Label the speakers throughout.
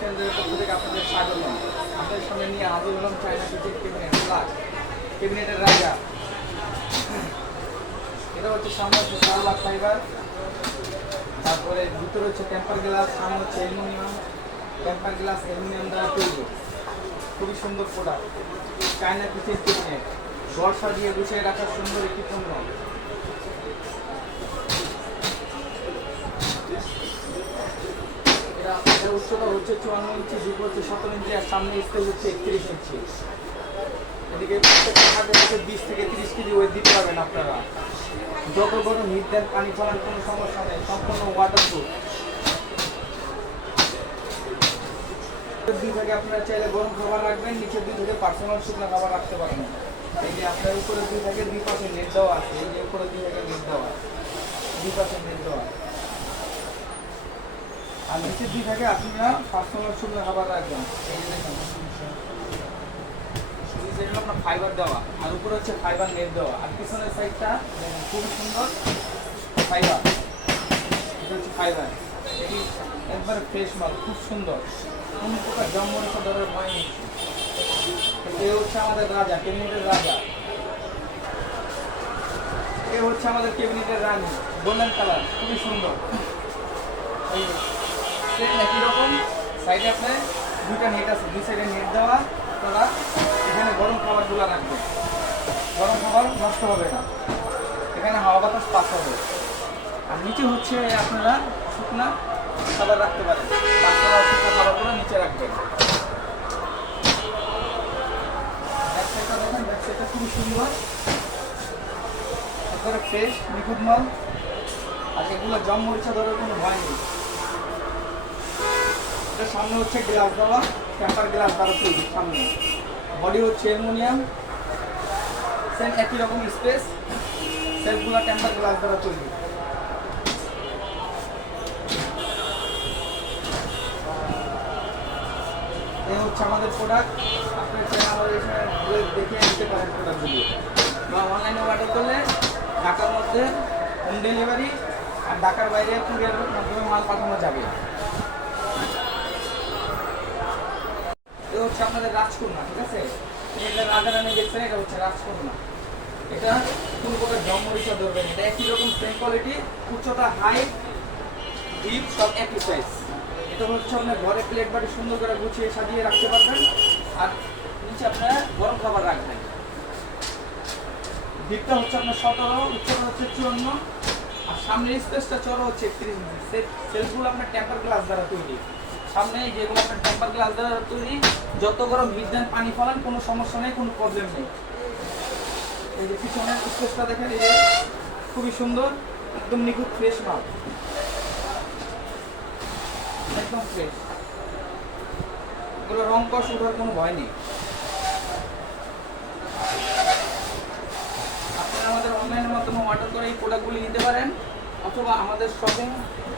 Speaker 1: কেন্দ্রের পক্ষ থেকে আপনাদের স্বাগত আপনাদের সামনে নিয়ে হাজির হলাম চায়না কিচেন ক্যাবিনেট প্লাস ক্যাবিনেটের রাজা। এটা হচ্ছে সামনে হচ্ছে সারলাক ফাইবার। তারপরে ভিতরে হচ্ছে টেম্পার গ্লাস, সামনে হচ্ছে অ্যালুমিনিয়াম। টেম্পার গ্লাস, অ্যালুমিনিয়াম দ্বারা তৈরি। খুবই সুন্দর প্রোডাক্ট চায়না কিচেন ক্যাবিনেট। বর্ষা দিয়ে গুছিয়ে রাখার সুন্দর একটি পণ্য। উচ্চতা হচ্ছে চুয়ান্ন ইঞ্চি, যুগ হচ্ছে সতেরো ইঞ্চি, আর সামনে স্পেস হচ্ছে একত্রিশ ইঞ্চি। এদিকে বিশ থেকে তিরিশ কেজি ওয়েট দিতে পারবেন আপনারা। যত বড় হিট দেন, পানি ফেলার কোনো সমস্যা নেই, সম্পূর্ণ ওয়াটার প্রুফ দুই থেকে আপনারা চাইলে গরম খাবার রাখবেন, নিচে দুই থেকে পার্সোনাল শুকনো খাবার রাখতে পারবেন। এই যে আপনার উপরে দুই থেকে দুই পাশে নেট দেওয়া আছে, এই যে উপরে দুই থেকে নেট দেওয়া দুই পাশে নেট দেওয়া আর নিচে দুই থেকে আপনারা পার্সোনাল শুকনো খাবার রাখবেন। এই যে নিচে আপনার ফাইবার দেওয়া, আর উপরে হচ্ছে ফাইবার নেট দেওয়া। আর পিছনের সাইডটা খুবই সুন্দর ফাইবার এটা হচ্ছে ফাইবার এটি একবারে ফ্রেশ মাল, খুব সুন্দর। কোনো প্রকার ধরার ভয় নেই। এ হচ্ছে আমাদের রাজা, ক্যাবিনেটের রাজা। এ হচ্ছে আমাদের ক্যাবিনেটের রানী, গোল্ডেন কালার, খুবই সুন্দর। এই সেম একই রকম। সাইডে আপনার দুইটা নেট আছে, দুই সাইডে নেট দেওয়া আপনারা এখানে গরম খাবারগুলো রাখবেন। গরম খাবার নষ্ট হবে না। এখানে হাওয়া বাতাস পাস হবে। আর নিচে হচ্ছে আপনারা শুকনা খাবার রাখতে পারেন। তাছাড়া শুকনো খাবারগুলো নিচে রাখবেন। ব্যাক সাইডটা দেখেন ব্যাক খুবই সুন্দর। একবারে ফ্রেশ নিখুঁত মাল। আর এগুলো জম মরিচা ধরার কোনো ভয় নেই। এটা সামনে হচ্ছে গ্লাস দেওয়া। টেম্পার গ্লাস দ্বারা তৈরি সামনে। বডি হচ্ছে অ্যালুমিনিয়াম। সেম একই রকম স্পেস সেলফগুলো টেম্পার গ্লাস দ্বারা তৈরি। এই হচ্ছে আমাদের প্রোডাক্ট আপনি চাইলে আমাদের এখানে দেখে নিতে পারেন প্রোডাক্টগুলি বা অনলাইনে অর্ডার করলে ঢাকার মধ্যে হোম ডেলিভারি আর ঢাকার বাইরে কুরিয়ার মাধ্যমে মাল পাঠানো যাবে। হচ্ছে আপনাদের রাজকন্যা, ঠিক আছে? রাজা রানী গেছে এটা হচ্ছে রাজকন্যা। এটা কোনো প্রকার জন্মরিচা ধরবে। এটা একই রকম সেম কোয়ালিটি উচ্চতা হাইট ডিপ সব একই সাইজ এটা হচ্ছে আপনার ঘরে প্লেট বাটি সুন্দর করে গুছিয়ে সাজিয়ে রাখতে পারবেন। আর নিচে আপনারা গরম খাবার রাখবেন। ডিপটা হচ্ছে আপনার সতেরো, উচ্চতা হচ্ছে চুয়ান্ন। আর সামনের স্পেসটা চড়া হচ্ছে একত্রিশ সেলফগুলো আপনার টেম্পার গ্লাস দ্বারা তৈরি। সামনে যেগুলো আপনার টেম্পার গ্লাস দ্বারা তৈরি, যত গরম হিট দেন, পানি ফেলান, কোনো সমস্যা নেই, কোনো প্রবলেম নেই। এই যে পিছনের স্পেসটা দেখেন, এই যে খুবই সুন্দর, একদম নিখুঁত ফ্রেশ মাল একদম ফ্রেশ এগুলো রং কষ ওঠার কোনো ভয় নেই। আপনারা আমাদের অনলাইনের মাধ্যমে অর্ডার করে এই প্রোডাক্টগুলি নিতে পারেন। অথবা আমাদের শপিং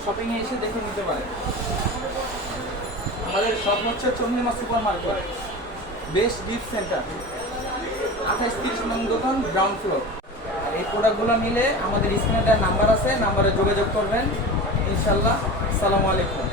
Speaker 1: শপিংয়ে এসে দেখে নিতে পারে। আমাদের শপ হচ্ছে Chandrima super market best gift centre আঠাশ তিরিশ নং দোকান গ্রাউন্ড ফ্লোর এই প্রোডাক্টগুলো নিলে আমাদের স্ক্রিনে নাম্বার আছে নাম্বারে যোগাযোগ করবেন। ইনশাল্লাহ আসসালামু আলাইকুম।